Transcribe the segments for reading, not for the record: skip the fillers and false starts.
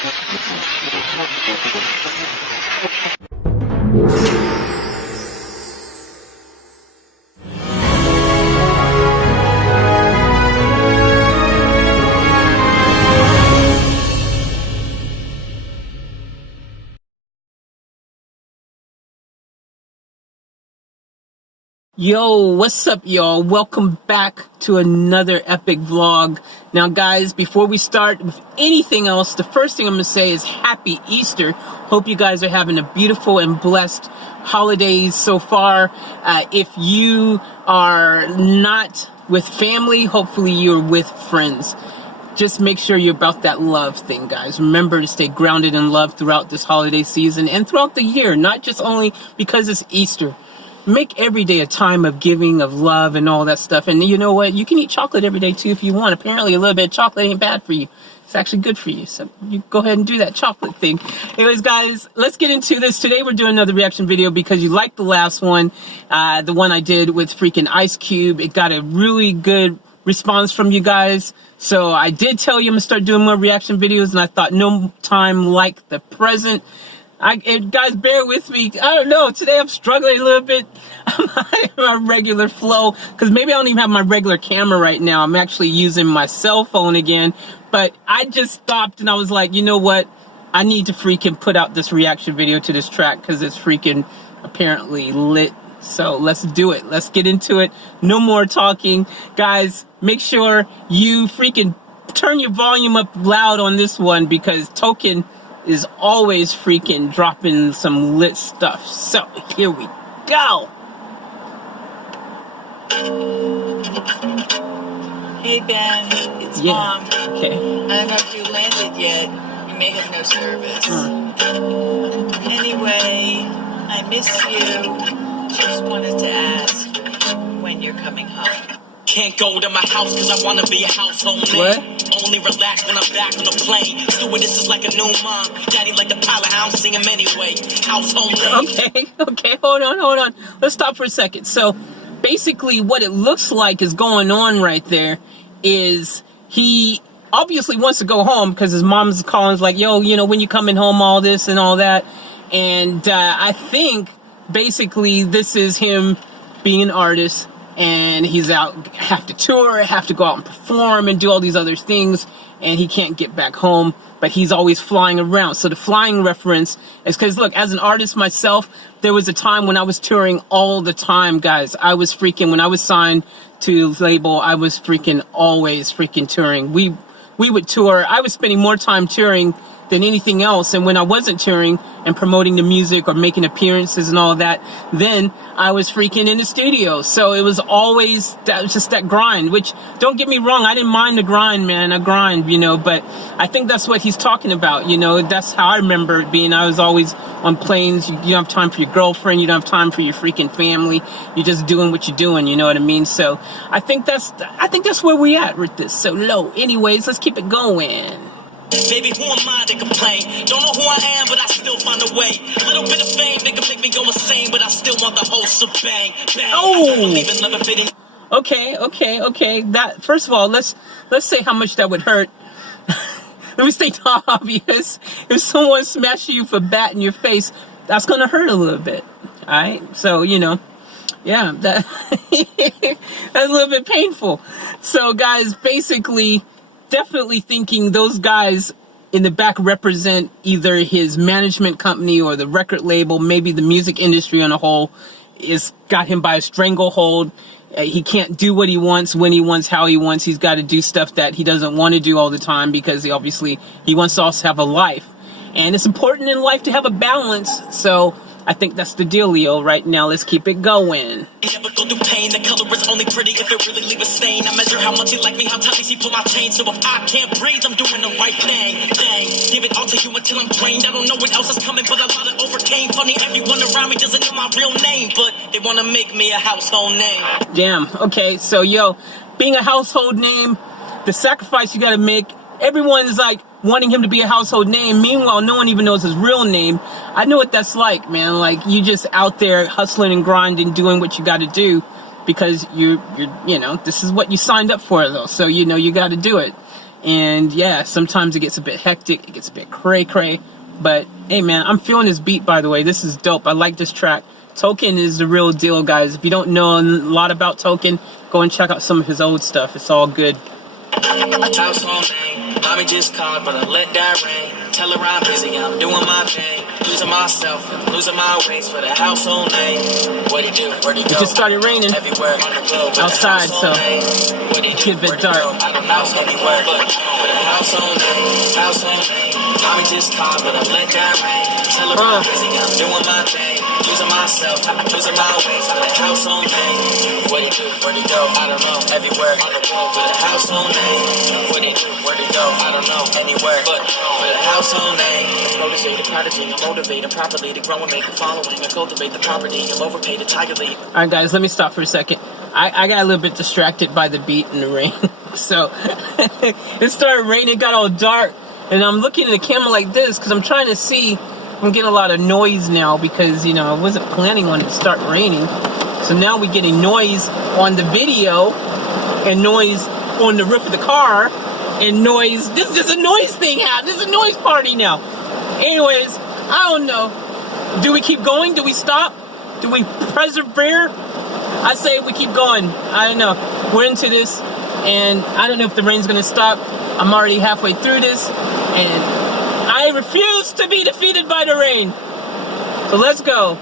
Yo, what's up, y'all? Welcome back to another epic vlog. Now, guys, before we start with anything else, the first thing I'm going to say is Happy Easter. Hope you guys are having a beautiful and blessed holidays so far. If you are not with family, hopefully you're with friends. Just make sure you're about that love thing, guys. Remember to stay grounded in love throughout this holiday season and throughout the year, not just only because it's Easter. Make every day a time of giving, of love, and all that stuff. And you know what? You can eat chocolate every day, too, if you want. Apparently, a little bit of chocolate ain't bad for you. It's actually good for you. So you go ahead and do that chocolate thing. Anyways, guys, let's get into this. Today, we're doing another reaction video because you liked the last one, the one I did with freaking Ice Cube. It got a really good response from you guys. So I did tell you I'm going to start doing more reaction videos, and I thought no time like the present. Guys, bear with me. I don't know. Today I'm struggling a little bit. I'm not in my regular flow because maybe I don't even have my regular camera right now. I'm actually using my cell phone again. But I just stopped and I was like, you know what? I need to freaking put out this reaction video to this track because it's freaking apparently lit. So let's do it. Let's get into it. No more talking. Guys, make sure you freaking turn your volume up loud on this one because Token is always freaking dropping some lit stuff. So here we go. Hey Ben, it's Mom. Okay. I don't know if you landed yet. You may have no service. Anyway, I miss you. Just wanted to ask when you're coming home. Can't go to my house cause I wanna be a household name. Only relax when I'm back on the plane. Stewardess is like a new mom. Daddy like the pilot, I don't sing him anyway. Household name. Okay, hold on. Let's stop for a second. So basically what it looks like is going on right there is he obviously wants to go home because his mom's calling like, yo, you know, when you coming home, all this and all that. And I think basically this is him being an artist. And he's out, have to tour, have to go out and perform and do all these other things. And he can't get back home, but he's always flying around. So the flying reference is because, look, as an artist myself, there was a time when I was touring all the time, guys. I was freaking, when I was signed to label, I was freaking always freaking touring. We would tour. I was spending more time touring than anything else. And when I wasn't touring and promoting the music or making appearances and all that, then I was freaking in the studio. So it was always, that was just that grind, which don't get me wrong. I didn't mind the grind, man. I grind, you know, but I think that's what he's talking about. You know, that's how I remember it being. I was always on planes. You don't have time for your girlfriend. You don't have time for your freaking family. You're just doing what you're doing. You know what I mean? So I think that's where we at with this. So low. Anyways, let's keep it going. Baby, who am I to complain? Don't know who I am, but I still find a way. A little bit of fame, they can make me go insane, but I still want the whole shebang. Bang. Oh! Okay. That, first of all, let's say how much that would hurt. Let me state the obvious. If someone smashes you for bat in your face, that's gonna hurt a little bit. Alright? So, you know, yeah, that's a little bit painful. So, guys, basically, definitely thinking those guys in the back represent either his management company or the record label, maybe the music industry on a whole, is got him by a stranglehold. He can't do what he wants, when he wants, how he wants. He's got to do stuff that he doesn't want to do all the time because he wants to also have a life. And it's important in life to have a balance. So I think that's the dealio right now. Let's keep it going. Never go through pain. The color is only pretty if it really leave a stain. I measure how much he like me, how tightly he pull my chain. So if I can't breathe, I'm doing the right thing. Dang, give it all to you until I'm drained. I don't know what else is coming, but a lot of overcame. Funny, everyone around me doesn't know my real name, but they want to make me a household name. Damn. Okay, so yo, being a household name, the sacrifice you got to make. Everyone's like wanting him to be a household name. Meanwhile, no one even knows his real name. I know what that's like, man. Like, you just out there hustling and grinding, doing what you got to do because you're, you know, this is what you signed up for, though. So, you know, you got to do it. And yeah, sometimes it gets a bit hectic, it gets a bit cray-cray. But hey man, I'm feeling this beat, by the way. This is dope. I like this track. Token is the real deal, guys. If you don't know a lot about Token, go and check out some of his old stuff. It's all good. Household name, mommy just called, but I let that ring. Tell her I'm busy, I'm doing my thing. Losing myself and losing my ways for the household name. What'd he do? Where'd he go? It just started raining everywhere on the globe. outside, so it's a bit dark. I don't know everywhere, but for the household name. Mommy just called, but I let that ring. Tell her I'm busy, I'm doing my thing. Losing myself, losing my ways for the household name. What'd he do? Where'd he go? I don't know. Everywhere on the globe for the household name. What'd he do? Where'd he go? I don't know. Anywhere but for the household name. Protege, the prodigy, I motivate him properly to grow and make a following. I cultivate the property, I'll overpay the tiger lead. Alright guys, let me stop for a second. I got a little bit distracted by the beat and the rain. So it started raining, it got all dark, and I'm looking at the camera like this because I'm trying to see. I'm getting a lot of noise now because, you know, I wasn't planning on it to start raining. So now we're getting noise on the video and noise on the roof of the car and noise. This is a noise thing happening. This is a noise party now. Anyways, I don't know. Do we keep going? Do we stop? Do we persevere? I say we keep going. I don't know. We're into this, and I don't know if the rain's gonna stop. I'm already halfway through this, and I refuse to be defeated by the rain. So let's go.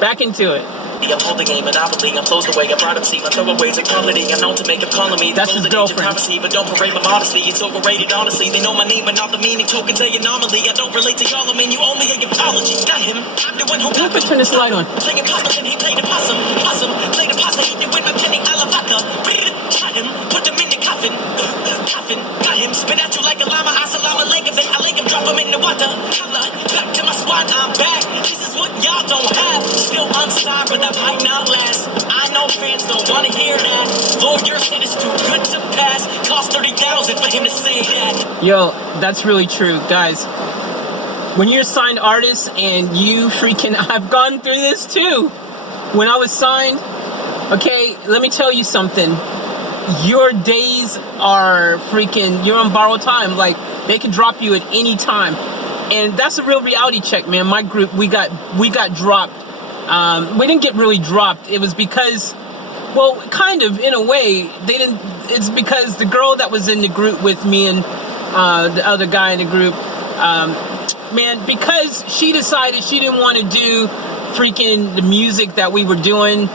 Back into it. I'm holding a monopoly, I'm closed away, I brought up see my throwaways of quality. I'm known to make up calling me. That's his girlfriend. Privacy, but don't parade my modesty. It's overrated, honestly. They know my name, but not the meaning. Tokens a anomaly. I don't relate to y'all. I mean, you owe me an apology. Got him. I'm the one who got him. Turn this light on. Playing pasta and he played a possum. Possum played a pasta. He did with my penny a la vodka. Got him. Put him in the coffin. Coffin. Got him. Spit at you like a llama. Assalamu alaikum. Then I lake him. Drop him in the water. Holla. Back to my squad. I'm back. This is what y'all don't have. Still unsigned, but that might not last. I know fans don't want to hear that. Lawyer said it's too good to pass. Cost 30,000 for him to say that. Yo, that's really true, guys. When you're a signed artist and you freaking, I've gone through this too. When I was signed, okay, let me tell you something. Your days are freaking, you're on borrowed time. Like, they can drop you at any time. And that's a real reality check, man. My group, we got dropped. We didn't get really dropped. It was because, well, kind of, in a way, they didn't. It's because the girl that was in the group with me and the other guy in the group, man, because she decided she didn't want to do freaking the music that we were doing.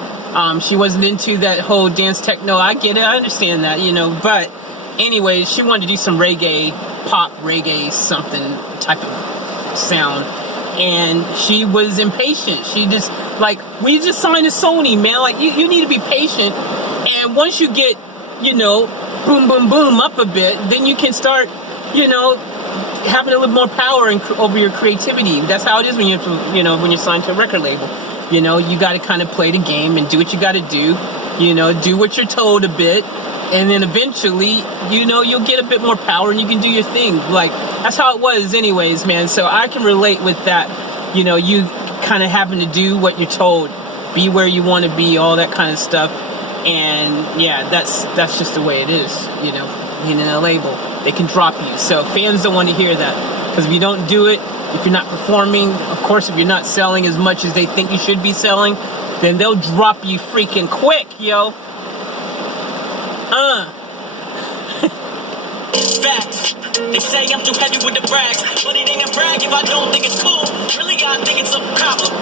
She wasn't into that whole dance techno. I get it. I understand that, you know. But anyway, she wanted to do some reggae, pop reggae, something type of sound. And she was impatient. She just, like, we just signed to Sony, man. Like, you need to be patient. And once you get, you know, boom, boom, boom up a bit, then you can start, you know, having a little more power over your creativity. That's how it is when when you're signed to a record label. You know, you got to kind of play the game and do what you got to do. You know, do what you're told a bit. And then eventually, you know, you'll get a bit more power and you can do your thing. Like, that's how it was anyways, man. So I can relate with that. You know, you kind of having to do what you're told, be where you want to be, all that kind of stuff. And yeah, that's just the way it is, you know, being in a label. They can drop you. So fans don't want to hear that. Because if you don't do it, if you're not performing, of course, if you're not selling as much as they think you should be selling, then they'll drop you freaking quick, yo. Facts. They say I'm too heavy with the brags, but it ain't a brag if I don't think it's cool. Really, I think it's a problem.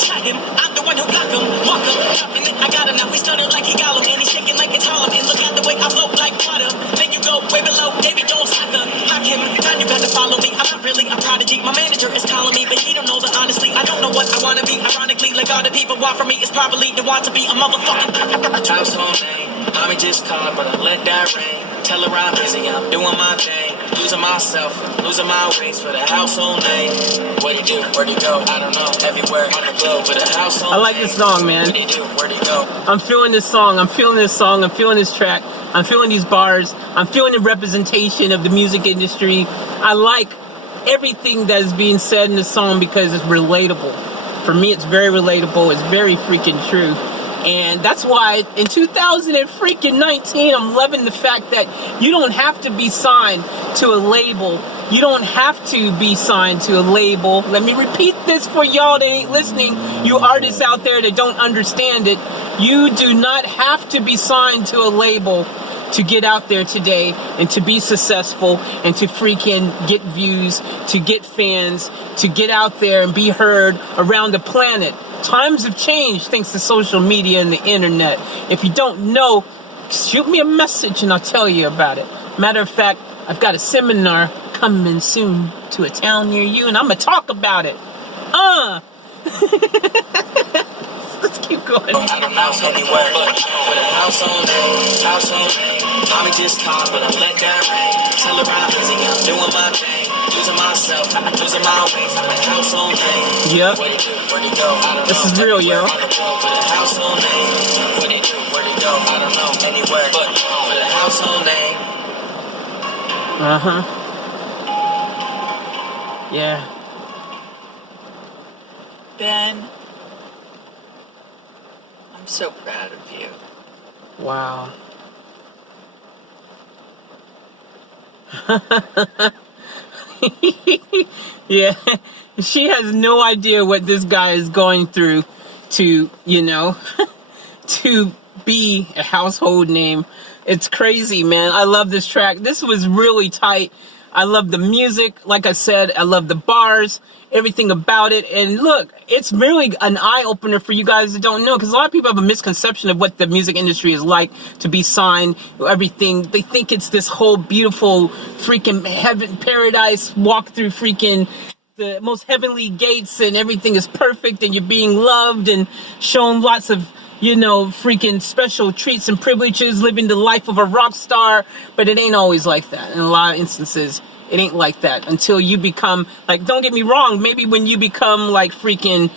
Shot him, I'm the one who blocked him. Walk him, chopping it, I got him. Now we started like he got him, and he's shaking like it's Harlem. And look at the way I float like water. Then you go way below, Davy Jones soccer. Knock him, time you got to follow me. I'm not really a prodigy. My manager is calling me, but he don't know that honestly. I don't know what I wanna be. Ironically, like all the people want from me is probably the want to be a motherfucking household name. Mommy just called, but I let that rain. Tell her I'm busy, I'm doing my thing. Losing myself, losing my ways for the household name. What'd he do? Where'd he go? I don't know. Everywhere on the globe for the household I like this song, man. What'd he do? Where'd he go? I'm feeling this song. I'm feeling this song. I'm feeling this track. I'm feeling these bars. I'm feeling the representation of the music industry. I like everything that is being said in the song because it's relatable. For me, it's very relatable. It's very freaking true. And that's why in 2019, I'm loving the fact that you don't have to be signed to a label. You don't have to be signed to a label. Let me repeat this for y'all that ain't listening, you artists out there that don't understand it. You do not have to be signed to a label to get out there today and to be successful and to freaking get views, to get fans, to get out there and be heard around the planet. Times have changed thanks to social media and the internet. If you don't know, shoot me a message and I'll tell you about it. Matter of fact, I've got a seminar coming soon to a town near you and I'm gonna talk about it. Let's keep going. I don't know anywhere but for the house on me. Mommy just called, but I'm let that ring. Tell her I'm busy, I'm doing my thing. Losing myself, losing my ways. I'm a house on me. Yep. Where'd it do? Where'd it go? I don't this know. Is real, yo. For the house on me. Where'd it do? Where'd it go? I don't know. Anywhere but for the house on me. Yeah. Ben, I'm so proud of you. Wow. Yeah, she has no idea what this guy is going through to, you know, to be a household name. It's crazy, man. I love this track. This was really tight. I love the music. Like I said, I love the bars, everything about it. And look, it's really an eye-opener for you guys that don't know, because a lot of people have a misconception of what the music industry is like, to be signed, everything. They think it's this whole beautiful freaking heaven, paradise, walk through freaking the most heavenly gates and everything is perfect and you're being loved and shown lots of, you know, freaking special treats and privileges, living the life of a rock star. But it ain't always like that. In a lot of instances, it ain't like that until you become, like, don't get me wrong, maybe when you become like freaking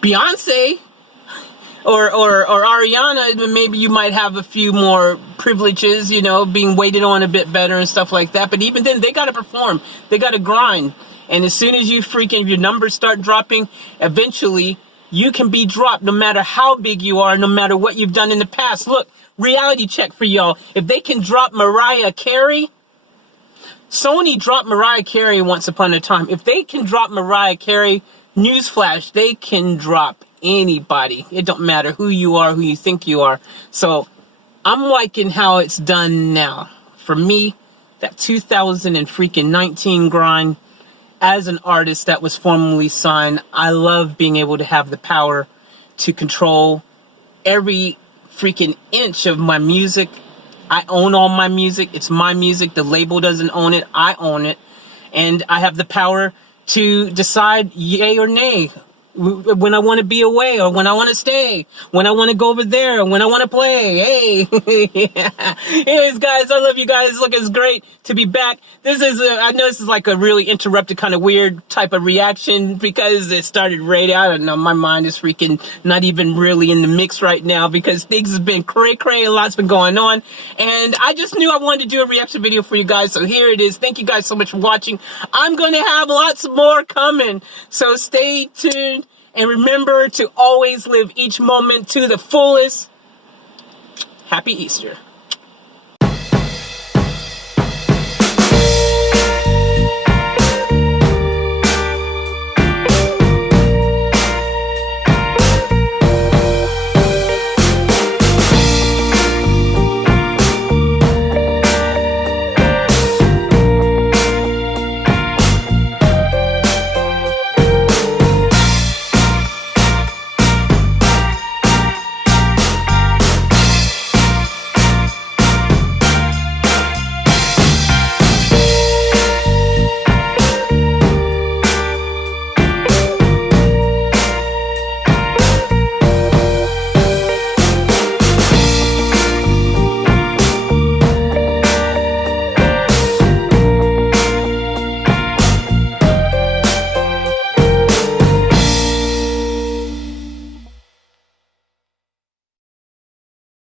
Beyonce or Ariana, maybe you might have a few more privileges, you know, being waited on a bit better and stuff like that. But even then, they got to perform. They got to grind. And as soon as you freaking, your numbers start dropping, eventually you can be dropped no matter how big you are, no matter what you've done in the past. Look, reality check for y'all. If they can drop Mariah Carey, Sony dropped Mariah Carey once upon a time. If they can drop Mariah Carey, newsflash, they can drop anybody. It don't matter who you are, who you think you are. So I'm liking how it's done now. For me, that 2019 grind, as an artist that was formally signed, I love being able to have the power to control every freaking inch of my music. I own all my music. It's my music. The label doesn't own it. I own it. And I have the power to decide yay or nay, when I want to be away or when I want to stay, when I want to go over there, when I want to play. Hey. Anyways, guys, I love you guys. Look, it's great to be back. This is, I know this is like a really interrupted kind of weird type of reaction because it started right out. I don't know. My mind is freaking not even really in the mix right now because things have been cray-cray. A lot's been going on. And I just knew I wanted to do a reaction video for you guys. So here it is. Thank you guys so much for watching. I'm going to have lots more coming. So stay tuned. And remember to always live each moment to the fullest. Happy Easter.